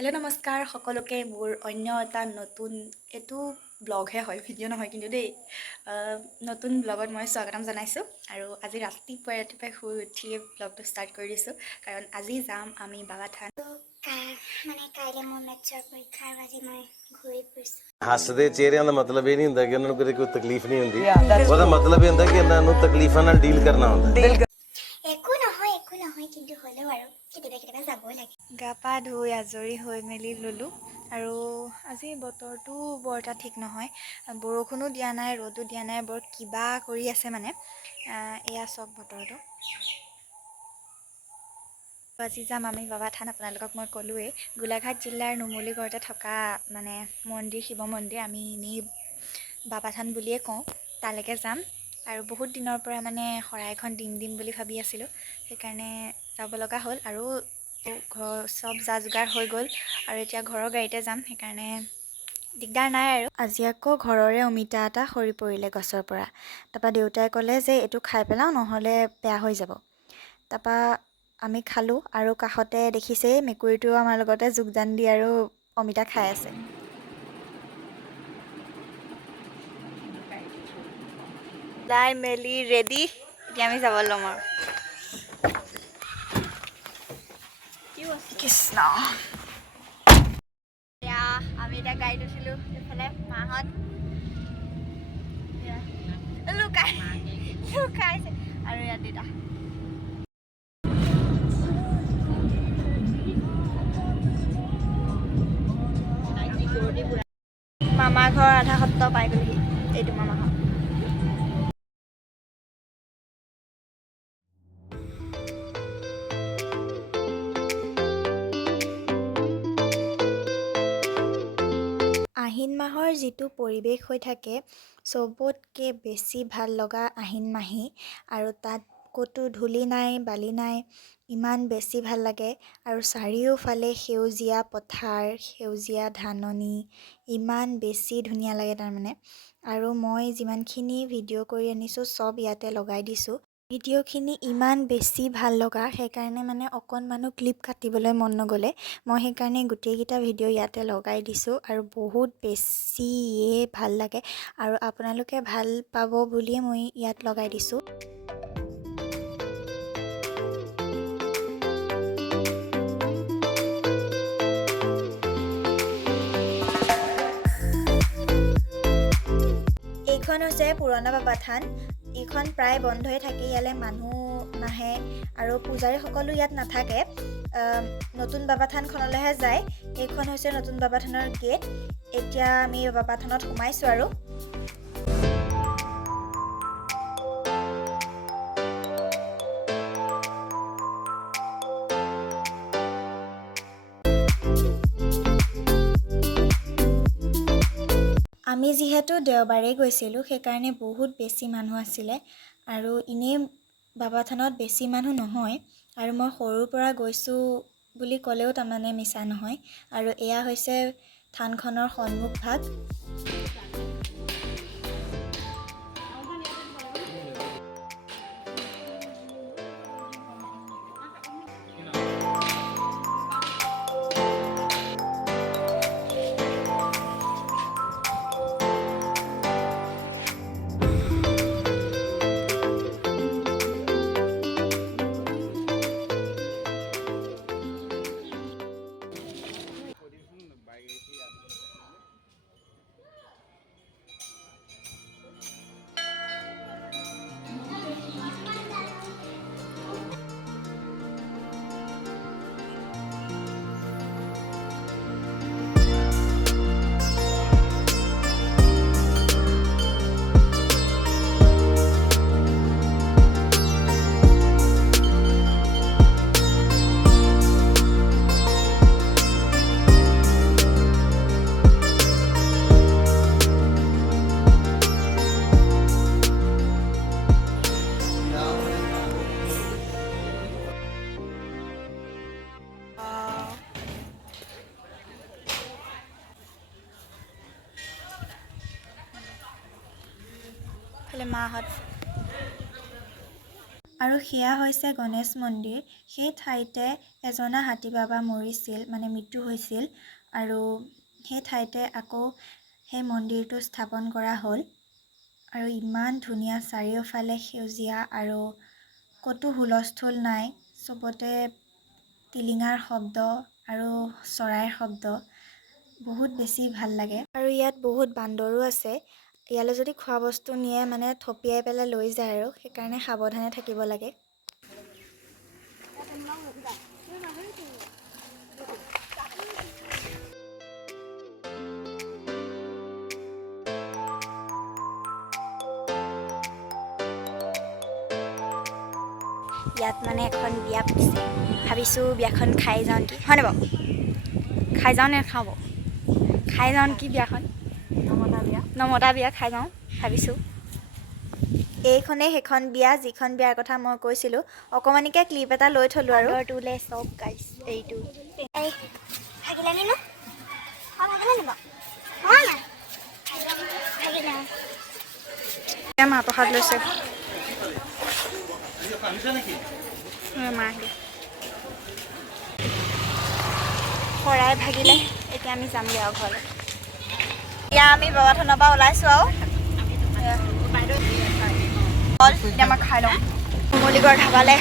hello' নমস্কাৰ সকলোকে মোৰ অন্য এটা নতুন এইটো ব্লগহে হয় ভিডিঅ' নহয় কিন্তু দেই নতুন ব্লগত মই স্বাগতম জনাইছোঁ আৰু আজি ৰাতিপুৱাই শুই উঠিয়ে ব্লগটো ষ্টাৰ্ট কৰি দিছোঁ কাৰণ আজি যাম আমি বাবাথান মানে কাইলৈ মোৰ মেথছৰ পৰীক্ষা আৰু আজি মই ঘূৰি ফুৰিছোঁ ਹੱਸਦੇ ਚਿਹਰਿਆਂ ਦਾ ਮਤਲਬ ਇਹ ਨਹੀਂ ਹੁੰਦਾ ਕਿ ਉਹਨਾਂ ਨੂੰ ਕਦੇ ਕੋਈ ਤਕਲੀਫ ਨਹੀਂ ਹੁੰਦੀ ਉਹਦਾ ਮਤਲਬ ਇਹ ਹੁੰਦਾ ਕਿ ਇਹਨਾਂ ਨੂੰ ਤਕਲੀਫਾਂ ਨਾਲ ਡੀਲ ਕਰਨਾ ਹੁੰਦਾ একো নহয় কিন্তু হ'লেও আৰু কেতিয়াবা যাবই লাগে গা পা ধুই আজৰি হৈ মেলি ল'লোঁ আৰু আজি বতৰটো বৰ এটা ঠিক নহয় বৰষুণো দিয়া নাই ৰ'দো দিয়া নাই বৰ কিবা কৰি আছে মানে এয়া চব বতৰটো আজি যাম আমি বাবাথান আপোনালোকক মই ক'লোৱেই গোলাঘাট জিলাৰ নুমলীগড়তে থকা মানে মন্দিৰ শিৱ মন্দিৰ আমি এনেই বাবাথান বুলিয়ে কওঁ তালৈকে যাম আৰু বহুত দিনৰ পৰা মানে শৰাইখন দিম বুলি ভাবি আছিলোঁ সেইকাৰণে যাব লগা হ'ল আৰু চব যা যোগাৰ হৈ গ'ল আৰু এতিয়া ঘৰৰ গাড়ীতে যাম সেইকাৰণে দিগদাৰ নাই আৰু আজি আকৌ ঘৰৰে অমিতা এটা সৰি পৰিলে গছৰ পৰা তাৰপৰা দেউতাই ক'লে যে এইটো খাই পেলাওঁ নহ'লে বেয়া হৈ যাব তাৰপৰা আমি খালোঁ আৰু কাষতে দেখিছেই মেকুৰীটোও আমাৰ লগতে যোগদান দি আৰু অমিতা খাই আছে লাই মেলি ৰেডি এতিয়া আমি যাব ল'ম আৰু কৃষ্ণ এয়া আমি এতিয়া গাড়ীত উঠিলোঁ এইফালে মাহঁত লুকাইছে আৰু ইয়াত দেউতা মামা ঘৰ আধা সত্ৰ পাই গ'লহি এইটো মামা ঘৰ আহিন মাহৰ যিটো পৰিৱেশ হৈ থাকে চবতকৈ বেছি ভাল লগা আহিন মাহেই আৰু তাত ক'তো ধূলি নাই বালি নাই ইমান বেছি ভাল লাগে আৰু চাৰিওফালে সেউজীয়া পথাৰ সেউজীয়া ধাননি ইমান বেছি ধুনীয়া লাগে তাৰমানে আৰু মই যিমানখিনি ভিডিঅ' কৰি আনিছোঁ চব ইয়াতে লগাই দিছোঁ ভিডিঅ'খিনি ইমান বেছি ভাল লগা সেইকাৰণে মানে অকণমানো ক্লিপ কাটিবলৈ মন নগ'লে মই সেইকাৰণে গোটেইকেইটা ভিডিঅ' ইয়াতে লগাই দিছোঁ আৰু বহুত বেছিয়ে ভাল লাগে আৰু আপোনালোকে ভাল পাব বুলিয়ে মই ইয়াত লগাই দিছোঁ এইখন হৈছে পুৰণা বাবাথান এইখন প্ৰায় বন্ধই থাকে ইয়ালৈ মানুহ নাহে আৰু পূজাৰীসকলো ইয়াত নাথাকে নতুন বাবাথানখনলৈহে যায় এইখন হৈছে নতুন বাবাথানৰ গেট এতিয়া আমি বাবাথানত সোমাইছোঁ আৰু আমি যিহেতু দেওবাৰে গৈছিলোঁ সেইকাৰণে বহুত বেছি মানুহ আছিলে আৰু এনেই বাবাথানত বেছি মানুহ নহয় আৰু মই সৰুৰ পৰা গৈছোঁ বুলি ক'লেও তাৰমানে মিছা নহয় আৰু এয়া হৈছে থানখনৰ সন্মুখ ভাগ মাহঁত আৰু সেয়া হৈছে গণেশ মন্দিৰ সেই ঠাইতে এজনা হাতী বাবা মৰিছিল মানে মৃত্যু হৈছিল আৰু সেই ঠাইতে আকৌ সেই মন্দিৰটো স্থাপন কৰা হ'ল আৰু ইমান ধুনীয়া চাৰিওফালে সেউজীয়া আৰু ক'তো হুলস্থুল নাই চবতে টিলিঙাৰ শব্দ আৰু চৰাইৰ শব্দ বহুত বেছি ভাল লাগে আৰু ইয়াত বহুত বান্দৰো আছে ইয়ালৈ যদি খোৱা বস্তু নিয়ে মানে থপিয়াই পেলাই লৈ যায় আৰু সেইকাৰণে সাৱধানে থাকিব লাগে ইয়াত মানে এখন বিয়া পাতিছে ভাবিছোঁ বিয়াখন খাই যাওঁ নেকি হয়নে বাৰু খাই যাওঁ নে খাব খাই যাওঁ নেকি বিয়াখন নমতা বিয়া খাই যাওঁ ভাবিছোঁ এইখনেই সেইখন বিয়া যিখন বিয়াৰ কথা মই কৈছিলোঁ অকণমানিকৈ ক্লিপ এটা লৈ থ'লোঁ আৰু তোলে চব গাইছ এইটো এই ভাগিলে নি ভাগিলে নিব হয় না ভাগিলে মাহ প্ৰসাদ লৈছে শৰাই ভাগিলে এতিয়া আমি যামগৈ আৰু ঘৰলৈ এতিয়া আমি বাবা থানৰ পৰা ওলাইছোঁ আৰু এতিয়া মই খাই লওঁ নুমলীগড় ধাবালৈ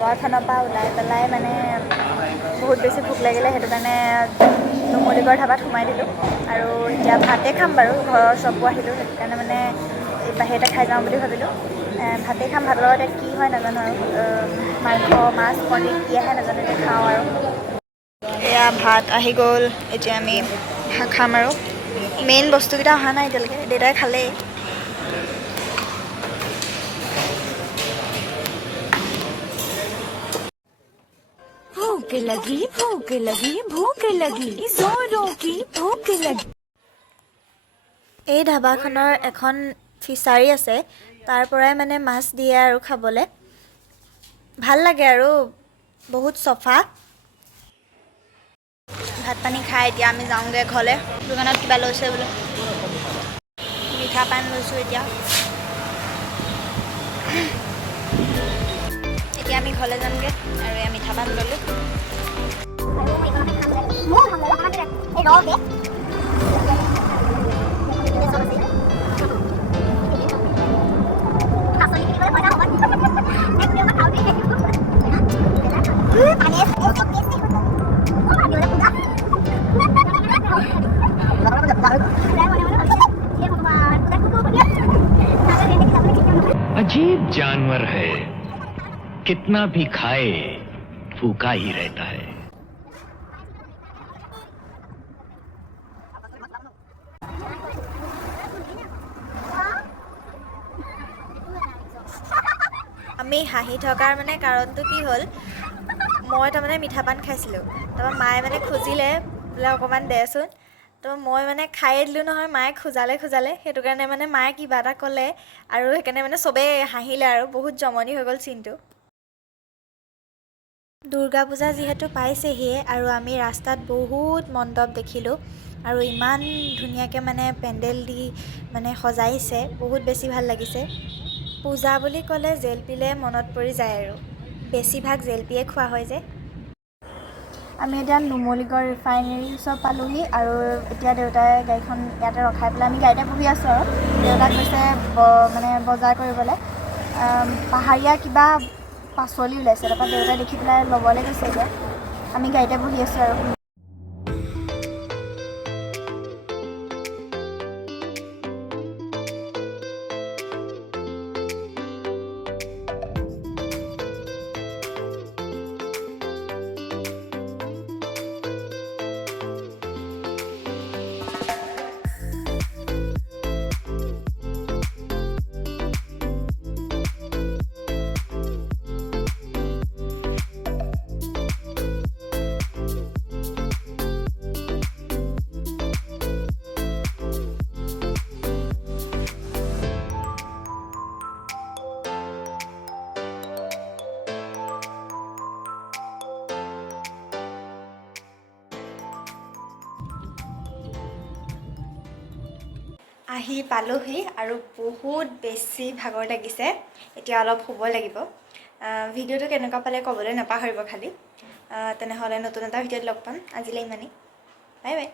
বাবা থানৰ পৰা ওলাই পেলাই মানে বহুত বেছি ভোক লাগিলে সেইটো কাৰণে নুমলীগড় ধাবাত সোমাই দিলোঁ আৰু এতিয়া ভাতেই খাম বাৰু ঘৰৰ চববোৰ আহিলোঁ সেইটো কাৰণে মানে বাহিৰতে খাই যাওঁ বুলি ভাবিলোঁ ভাতেই খাম ভাতৰ লগত কি হয় নাজানো আৰু মাংস মাছ পনীৰ কি আহে নাজানো এতিয়া খাওঁ আৰু এয়া ভাত আহি গ'ল এতিয়া আমি খাম আৰু মেইন বস্তুকেইটা অহা নাই এতিয়ালৈকে দেউতাই খালেই भूख लगी जोरों की भूख लगी এই ধাবাখনৰ এখন ফিছাৰী আছে তাৰ পৰাই মানে মাছ দিয়ে আৰু খাবলৈ ভাল লাগে আৰু বহুত চফা ভাত পানী খাই এতিয়া আমি যাওঁগৈ ঘৰলৈ দোকানত কিবা লৈছে বোলে মিঠা পান লৈছোঁ এতিয়া এতিয়া আমি ঘৰলৈ যামগৈ আৰু এয়া মিঠা পান ল'লোঁ अजीब जानवर है कितना भी खाए भूखा ही रहता है আমি হাঁহি থকাৰ মানে কাৰণটো কি হ'ল মই তাৰমানে মিঠা পান খাইছিলোঁ তাৰপৰা মায়ে মানে খুজিলে বোলে অকণমান দেচোন তো মই মানে খায়ে দিলোঁ নহয় মায়ে খোজালে সেইটো কাৰণে মানে মায়ে কিবা এটা ক'লে আৰু সেইকাৰণে মানে চবেই হাঁহিলে আৰু বহুত জমনি হৈ গ'ল চিনটো দুৰ্গা পূজা যিহেতু পাইছেহিয়ে আৰু আমি ৰাস্তাত বহুত মণ্ডপ দেখিলোঁ আৰু ইমান ধুনীয়াকৈ মানে পেণ্ডেল দি মানে সজাইছে বহুত বেছি ভাল লাগিছে পূজা বুলি ক'লে জেলপিলে মনত পৰি যায় আৰু বেছিভাগ জেলপিয়ে খোৱা হয় যে আমি এতিয়া নুমলীগড় ৰিফাইনেৰী ওচৰ পালোহি আৰু এতিয়া দেউতাই গাড়ীখন ইয়াতে ৰখাই পেলাই আমি গাড়ীতে বহি আছোঁ আৰু দেউতাক কৈছে মানে বজাৰ কৰিবলৈ পাহাৰীয়া কিবা পাচলি ওলাইছে তাৰপৰা দেউতাই দেখি পেলাই ল'বলৈ গৈছে এতিয়া আমি গাড়ীতে বহি আছোঁ আৰু আহি পালোহি আৰু বহুত বেছি ভাগৰ লাগিছে এতিয়া অলপ শুব লাগিব ভিডিঅ'টো কেনেকুৱা পালে ক'বলৈ নাপাহৰিব খালি তেনেহ'লে নতুন এটা ভিডিঅ'ত লগ পাম আজিলৈ ইমানেই বাই বাই